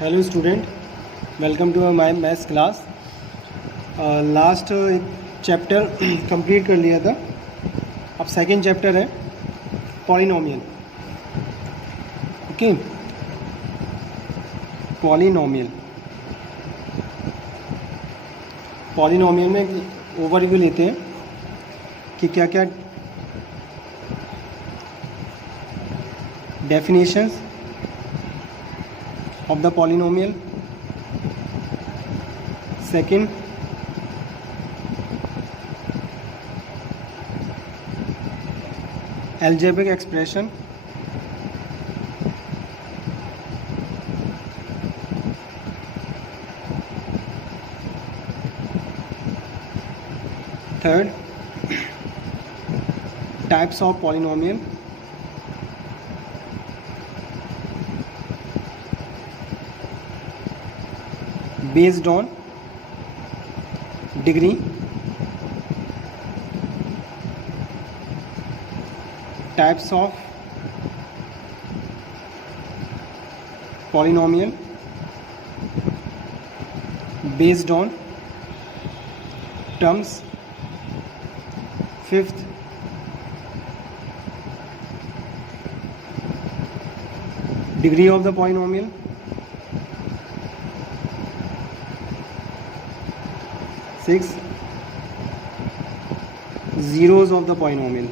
Hello student, welcome to my maths class. Last एक chapter complete कर लिया था। अब सेकंड चैप्टर है पॉलिनोमियल। ओके, पॉलिनोमियल में ओवरव्यू लेते हैं कि क्या क्या definitions of the polynomial. Second, algebraic expression. Third, types of polynomial. Based on degree, types of polynomial based on terms. Fifth, degree of the polynomial. Six, zeros of the polynomial.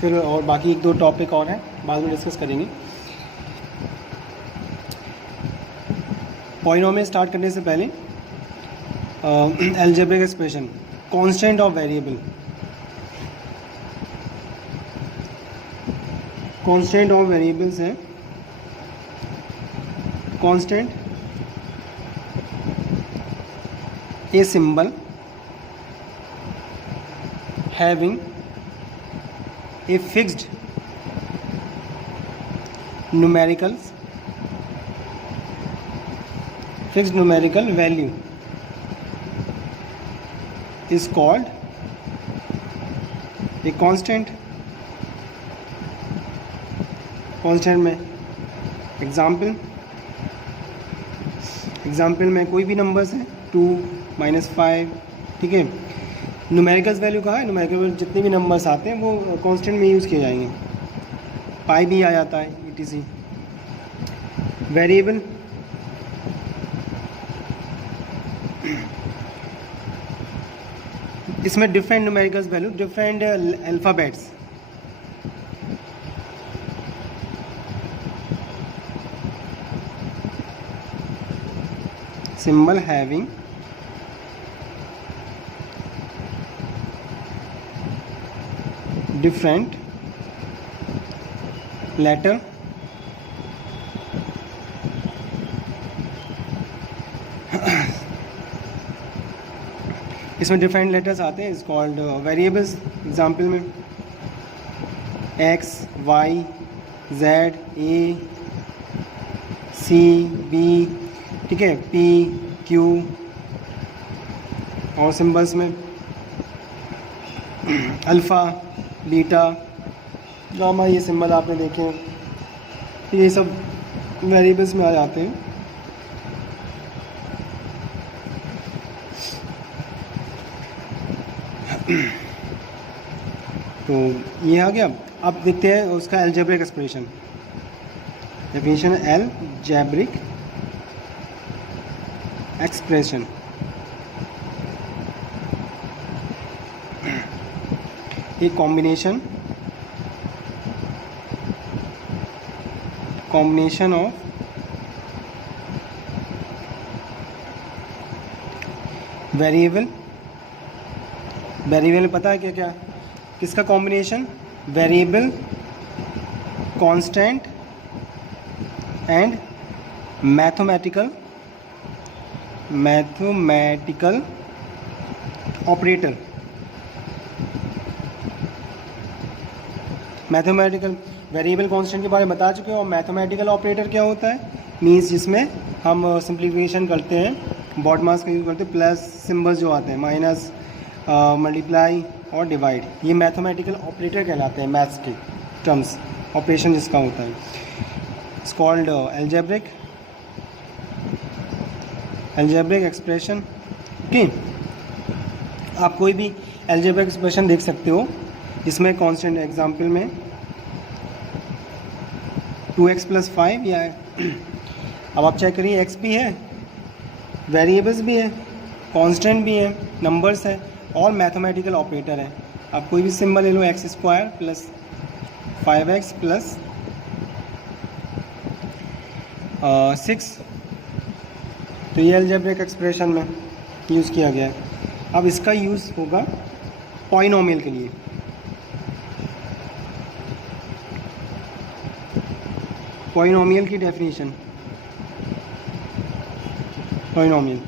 फिर और बाकी एक दो टॉपिक और हैं, बाद में discuss करेंगे। पॉलिनोमियल स्टार्ट करने से पहले algebraic expression, constant of variable. Constant of variables हैं। Constant a symbol having a fixed numerical value is called a constant. constant में एग्जाम्पल में कोई भी नंबर्स हैं 2, -5, ठीक है। न्यूमेरिकल्स वैल्यू कहाँ है? न्यूमेरिकल वैल्यू जितने भी नंबर्स आते हैं वो कांस्टेंट में यूज़ किए जाएंगे। पाई भी आ जाता है, etc. वेरिएबल इसमें different numericals value, different alphabets. symbol having different letter इसमें डिफरेंट लेटर्स आते हैं, इज कॉल्ड वेरिएबल्स। एग्जाम्पल में x, y, z, a, c, b, ठीक है, p, q। और सिंबल्स में अल्फ़ा, बीटा, गामा, ये सिंबल आपने देखे हैं, ये सब वेरिएबल्स में आ जाते हैं। तो ये आ गया। अब देखते हैं उसका अलजेब्रिक एक्सप्रेशन। डेफिनेशन है अलजेब्रिक एक्सप्रेशन। एक कॉम्बिनेशन ऑफ वेरिएबल में पता है क्या क्या, किसका combination? Variable, constant and mathematical operator. Mathematical variable constant के बारे में बता चुके हो। और मैथमेटिकल ऑपरेटर क्या होता है? मींस जिसमें हम सिंप्लीफिकेशन करते हैं, बॉड मास का यूज़ करते हैं, प्लस सिंबल्स जो आते हैं, माइनस, मल्टीप्लाई और डिवाइड, ये मैथमेटिकल ऑपरेटर कहलाते हैं मैथ्स के टर्म्स। ऑपरेशन जिसका होता है, it's called algebraic expression. Okay, आप कोई भी एल्जेब्रिक एक्सप्रेशन देख सकते हो इसमें कांस्टेंट, एग्जांपल में 2x + 5 या अब आप चेक करिए, x भी है, वेरिएबल्स भी है, कांस्टेंट भी है, नंबर्स है और मैथमेटिकल ऑपरेटर है। आप कोई भी सिंबल ले लो, x² + 5x + 6, तो ये अलजेब्रिक एक्सप्रेशन में यूज़ किया गया है। अब इसका यूज़ होगा पॉलिनोमियल के लिए। पॉलिनोमियल की डेफिनेशन, पॉलिनोमियल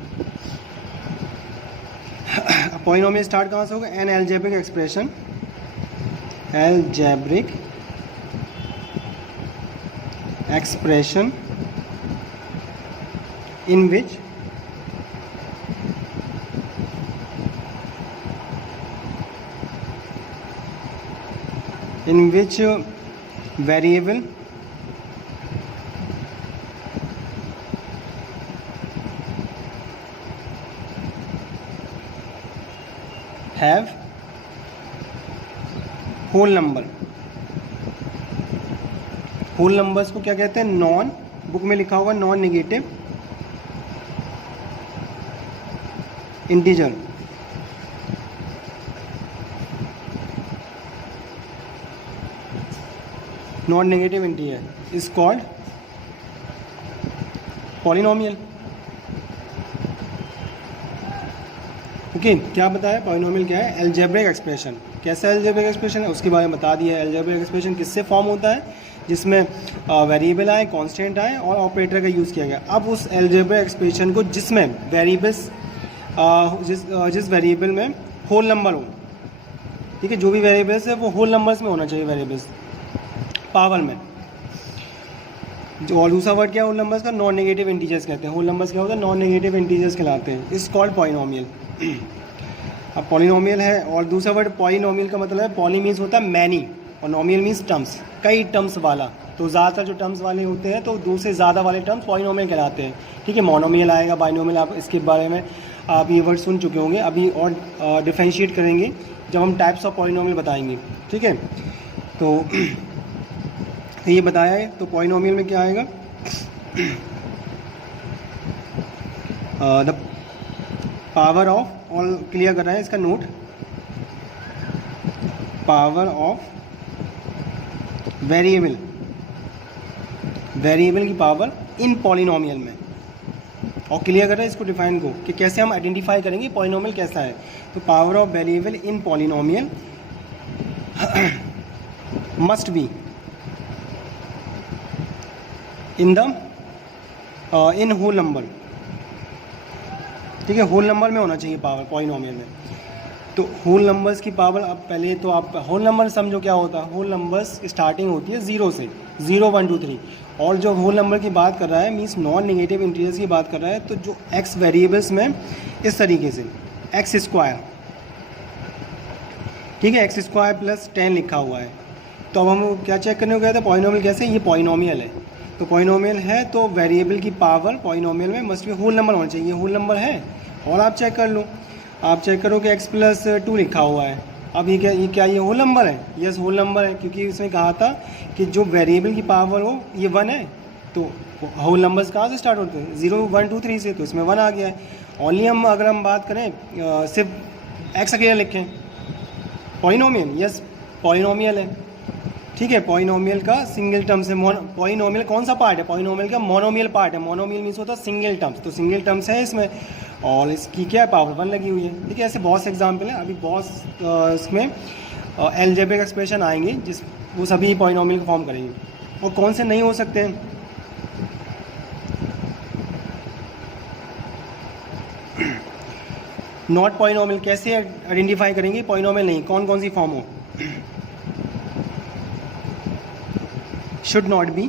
स्टार्ट कहाँ से होगा? An algebraic expression, algebraic expression in which variable have whole number। Whole numbers को क्या कहते हैं? नॉन, बुक में लिखा होगा non negative integer. Non negative integer is called polynomial. Okay, क्या बताया? पॉलिनोमियल क्या है? Algebraic expression. कैसा अलजेब्रिक एक्सप्रेशन है उसके बारे में बता दिया है। अलजेब्रिक एक्सप्रेशन किससे फॉर्म होता है? जिसमें वेरिएबल आए, कांस्टेंट आए और ऑपरेटर का यूज़ किया गया। अब उस अलजेब्रिक एक्सप्रेशन को जिसमें वेरिएबल्स, जिस वेरिएबल में होल नंबर हो, ठीक है, जो भी वेरिएबल्स है वो होल नंबर्स में होना चाहिए, वेरिएबल्स पावर में। जो और दूसरा वर्ड क्या है होल नंबर्स का? नॉन नेगेटिव इंटीजर्स कहते हैं। होल नंबर्स क्या होता है? नॉन नेगेटिव इंटीजर्स कहलाते हैं। इस कॉल्ड पॉलिनोमियल। अब पॉलिनोमियल है, और दूसरा वर्ड पॉलिनोमियल का मतलब है, पॉली मीन्स होता है मैनी और नोमियल मीन्स टर्म्स, कई टर्म्स वाला। तो ज़्यादातर जो टर्म्स वाले होते हैं तो दो से ज़्यादा वाले टर्म्स पॉलिनोमियल कहलाते हैं। ठीक है, मोनोमियल आएगा, बाइनोमियल, आप इसके बारे में आप ये वर्ड सुन चुके होंगे। अभी और डिफ्रेंशिएट करेंगे जब हम टाइप्स ऑफ पॉलिनोमियल बताएंगे। ठीक है, तो ये बताया है। तो पॉलिनोमियल में क्या आएगा? द पावर ऑफ, और क्लियर कर रहे हैं इसका note, power of variable, variable की पावर इन पॉलिनोमियल में। और क्लियर कर रहे हैं इसको डिफाइन को कि कैसे हम आइडेंटिफाई करेंगे पॉलिनोमियल कैसा है। तो power of variable in polynomial must be in the in whole number. ठीक है, होल नंबर में होना चाहिए पावर पॉलिनोमियल में। तो होल नंबर्स की पावर, अब पहले तो आप होल नंबर समझो क्या होता है। होल नंबर्स स्टार्टिंग होती है 0 से, 0 1 2 3, और जो होल नंबर की बात कर रहा है मीन्स नॉन नेगेटिव इंटीजर्स की बात कर रहा है। तो जो एक्स वेरिएबल्स में इस तरीके से x², ठीक है, x² + 10 लिखा हुआ है। तो अब हम क्या चेक करने को गए थे? पॉलिनोमियल कैसे? ये पॉलिनोमियल है, तो पॉलिनोमियल है तो वेरिएबल की पावर पॉलिनोमियल में मस्ट भी होल नंबर होना चाहिए। होल नंबर है, और आप चेक कर लो, आप चेक करो कि x + 2 लिखा हुआ है। अब ये क्या ये होल नंबर है? यस, होल नंबर है, क्योंकि उसमें कहा था कि जो वेरिएबल की पावर हो ये 1 है। तो होल नंबर्स कहाँ से स्टार्ट होते हैं? 0 1 2 3 से, तो इसमें 1 आ गया है। ओनली हम अगर हम बात करें सिर्फ x अकेला लिखें, पॉलिनोमियल, यस पॉलिनोमियल है। ठीक है, पॉलिनोमियल का सिंगल टर्म से, पॉलिनोमियल कौन सा पार्ट है? पॉलिनोमियल का मोनोमियल पार्ट है। मोनोमियल मीन्स होता है सिंगल टर्म्स, तो सिंगल टर्म्स है इसमें, और इसकी क्या है? पावर 1 लगी हुई है। ठीक है, ऐसे बहुत से एग्जाम्पल हैं, अभी बहुत इसमें अलजेब्रिक एक्सप्रेशन आएंगे जिस वो सभी पॉलिनोमियल को फॉर्म करेंगे। और कौन से नहीं हो सकते हैं? नॉट पॉलिनोमियल कैसे आइडेंटिफाई करेंगे पॉलिनोमियल नहीं? कौन कौन सी फॉर्म हो? should not be,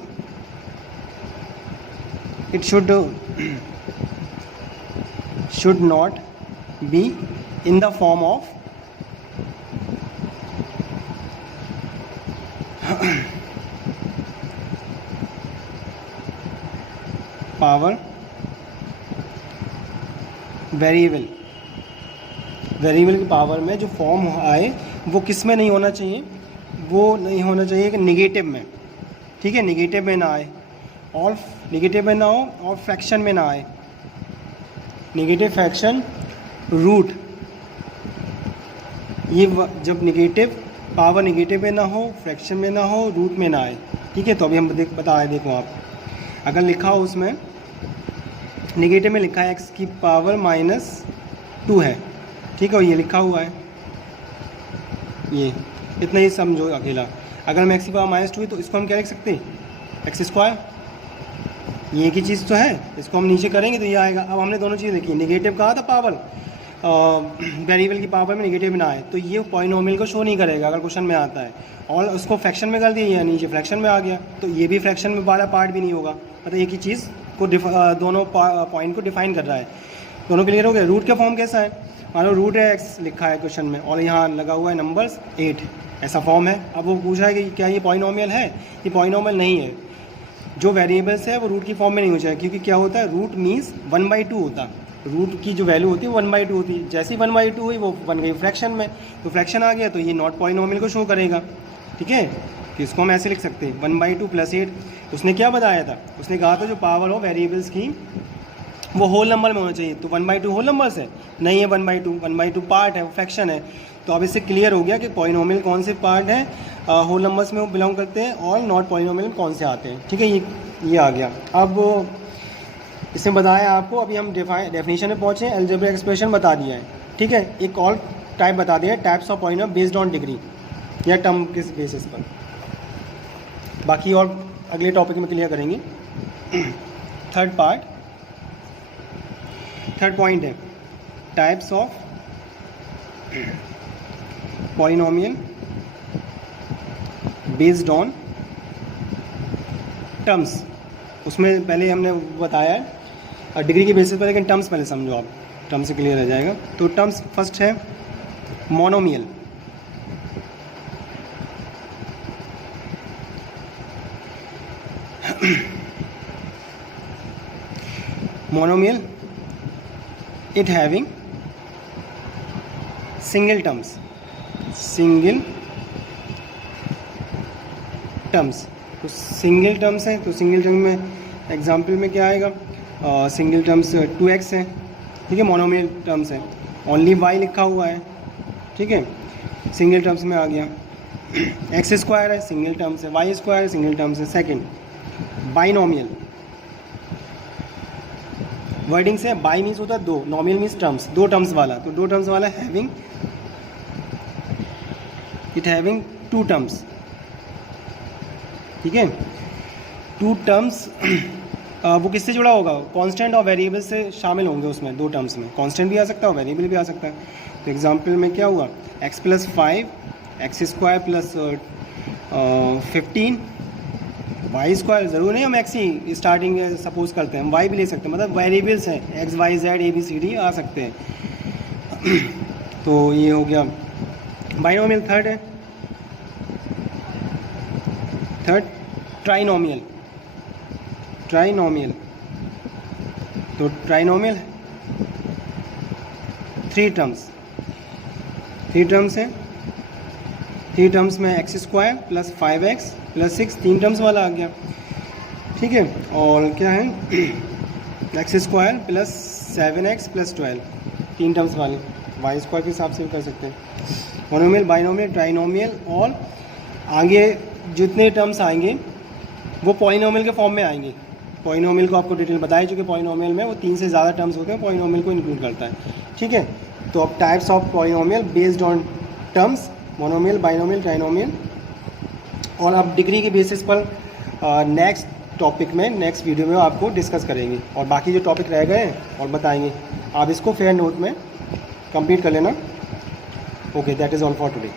it should not be in the form of power variable, variable की पावर में जो फॉर्म आए वो किस में नहीं होना चाहिए, वो नहीं होना चाहिए कि निगेटिव में, ठीक है, निगेटिव में ना आए, और निगेटिव में ना हो और फ्रैक्शन में ना आए। निगेटिव, फ्रैक्शन, रूट, ये जब निगेटिव पावर निगेटिव में ना हो, फ्रैक्शन में ना हो, रूट में ना आए, ठीक है। तो अभी हम बता रहे, देखो आप अगर लिखा हो उसमें निगेटिव में लिखा है x की पावर -2 है, ठीक है, ये लिखा हुआ है, ये इतना ही समझो अकेला। अगर मैं x की पावर -2 है तो इसको हम क्या लिख सकते हैं, x², ये एक ही चीज़ तो है, इसको हम नीचे करेंगे तो ये आएगा। अब हमने दोनों चीज़ लिखी, निगेटिव कहा था पावर, वेरिएबल की पावर में निगेटिव ना आए तो ये पॉलिनोमियल को शो नहीं करेगा अगर क्वेश्चन में आता है, और उसको फ्रैक्शन में कर दिया या नीचे फ्रैक्शन में आ गया तो ये भी फ्रैक्शन में वाला पार्ट भी नहीं होगा, मतलब एक ही चीज़ को दोनों पॉइंट को डिफाइन कर रहा है। दोनों क्लियर हो गए। रूट का फॉर्म कैसा है, मान लो रूट है x लिखा है क्वेश्चन में और यहाँ लगा हुआ है नंबर्स 8, ऐसा फॉर्म है। अब वो पूछा है कि क्या ये पॉलिनोमियल है, ये पॉलिनोमियल नहीं है। जो वेरिएबल्स है वो रूट की फॉर्म में नहीं हो जाए, क्योंकि क्या होता है, रूट मीन्स 1/2 होता है, रूट की जो वैल्यू होती है 1/2 होती है। जैसे ही 1/2 हुई वो बन गई फ्रैक्शन में, तो फ्रैक्शन आ गया तो ये नॉट पॉलिनोमियल को शो करेगा, ठीक है। तो इसको हम ऐसे लिख सकते हैं 1/2 + 8। उसने क्या बताया था, उसने कहा था जो पावर हो वेरिएबल्स की वो होल नंबर में होना चाहिए, तो 1/2 होल नंबर्स है, नहीं है 1/2 पार्ट है, वो फ्रैक्शन है। तो अब इससे क्लियर हो गया कि पॉलिनोमियल कौन से पार्ट हैं, होल नंबर्स में वो बिलोंग करते हैं, और नॉट पॉलिनोमियल में कौन से आते हैं, ठीक है। ये आ गया। अब इसने बताया आपको, अभी हम डेफिनेशन में पहुँचे, अलजेब्रिक एक्सप्रेशन बता दिया है, ठीक है। एक और टाइप बता दिया है, types of polynomial based on degree, या टर्म किस बेसिस पर, बाकी और अगले टॉपिक में क्लियर करेंगे। थर्ड पॉइंट है types of polynomial based on terms. उसमें पहले हमने बताया है डिग्री के बेसिस पर, लेकिन टर्म्स पहले समझो आप, टर्म से क्लियर हो जाएगा। तो टर्म्स फर्स्ट है monomial, monomial it having single terms, तो सिंगल टर्म्स है, तो सिंगल टर्म में एग्जांपल में क्या आएगा, सिंगल टर्म्स 2x है, ठीक है, मोनोमियल टर्म्स है, ओनली y लिखा हुआ है, ठीक है, सिंगल टर्म्स में आ गया। x² है, सिंगल टर्म्स है, y² है, सिंगल टर्म्स है। सेकंड बाइनोमियल, वर्डिंग से बाई मीन्स होता है दो, नॉमियल मीन्स टर्म्स, दो टर्म्स वाला, तो दो टर्म्स वाला हैविंग 2 टर्म्स, ठीक है। 2 टर्म्स वो किससे जुड़ा होगा, कांस्टेंट और वेरिएबल से शामिल होंगे उसमें, 2 टर्म्स में कांस्टेंट भी आ सकता है और वेरिएबल भी आ सकता है। तो एग्जांपल में क्या हुआ, x + 5 x² + 15 y², ज़रूर नहीं हम x ही स्टार्टिंग में सपोज करते हैं, हम y भी ले सकते हैं, मतलब वेरिएबल्स हैं x y z a b c d आ सकते हैं। तो ये हो गया बाइनोमियल। थर्ड है ट्राइनोमियल, तो ट्राइनोमियल 3 टर्म्स है, 3 टर्म्स में x² + 5x + 6, 3 टर्म्स वाला आ गया, ठीक है। और क्या है x² + 7x + 12, 3 टर्म्स वाले, y² के हिसाब से भी कर सकते हैं। मोनोमियल, बाइनोमियल, ट्राइनोमियल, और आगे जितने टर्म्स आएंगे वो पॉलिनोमियल के फॉर्म में आएंगे। पॉलिनोमियल को आपको डिटेल बताया, चूँकि पॉलिनोमियल में वो 3 से ज़्यादा टर्म्स होते हैं, पॉलिनोमियल को इंक्लूड करता है, ठीक है। तो अब types of polynomial based on terms, monomial, binomial, trinomial, और अब डिग्री के बेसिस पर नेक्स्ट टॉपिक में, नेक्स्ट वीडियो में आपको डिस्कस करेंगे, और बाकी जो टॉपिक रह गए हैं और बताएंगे। आप इसको फेयर नोट में कंप्लीट कर लेना। Okay, that is all for today.